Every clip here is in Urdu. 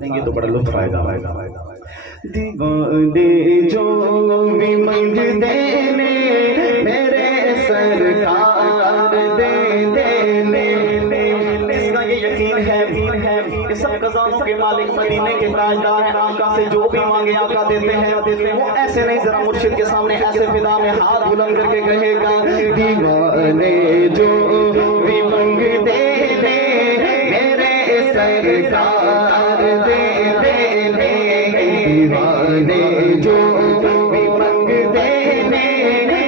دیں گے تو بڑا لطف آئے گا۔ دیوانے جو بھی منگتے نے میرے سرکار دے دینے، اس کا یہ یقین ہے کہ سب خزانوں کے مالک مدینے کے تاجدار ہیں، آقا سے جو بھی مانگے آقا دیتے ہیں۔ وہ ایسے نہیں، ذرا مرشد کے سامنے ایسے فدا میں ہاتھ بلند کر کے کہے گا، دیوانے جو بھی منگتے نے میرے سرکار دے دینے، دیوانے جو بھی منگتے نے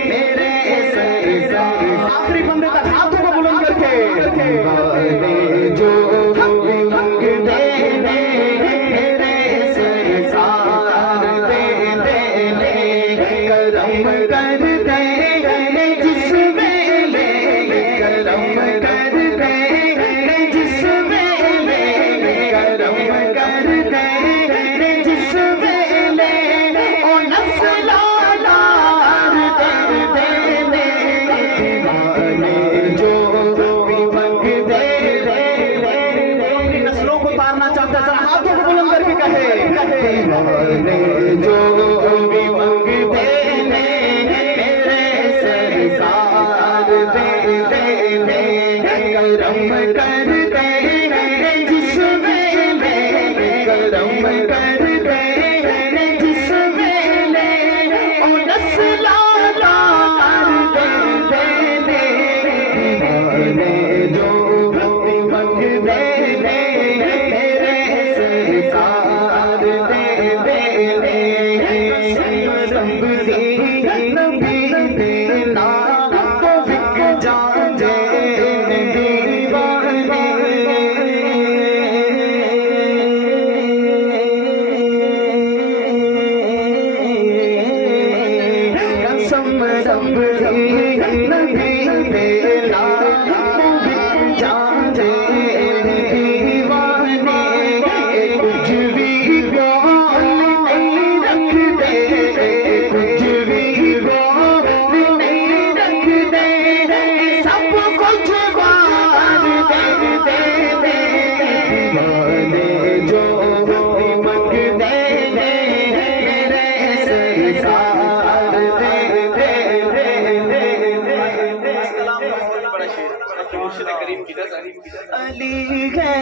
میرے سرکار۔ آخری بندے تک ہاتھوں کو بلند کر کے، دیوانے جو بھی منگتے نے میرے سرکار دے دینے، کرم کر دے جس ویلے، کرم کر دے جس ویلے، کرم کر دے جس ویلے، او نسلالار کر دینے، دیوانے جو بھی منگتے نے۔ نسلوں کو تارنا چاہتا ہے، ذرا ہاتھوں کو بلند کر کے کہے، دیوانے جو بھی منگتے نے میرے سرکار دے دینے، کرم کر دے جس ویلے، کرم کر دے جس ویلے، او نسلالار دے دینے، دیوانے جو بھی منگتے نے میرے سرکار دے دینے، سب دی نبی دینا تو بک جانے دیوانے، قسم رب دی نبی دینا تو بک جانے دیوانے، کچھ بھی گول نہیں رکھتے، کچھ بھی گول نہیں رکھتے، سب کچھ بار دے دینے، دیوانے جو بھی منگتے نے میرے سرکار دے دینے۔ علی ہے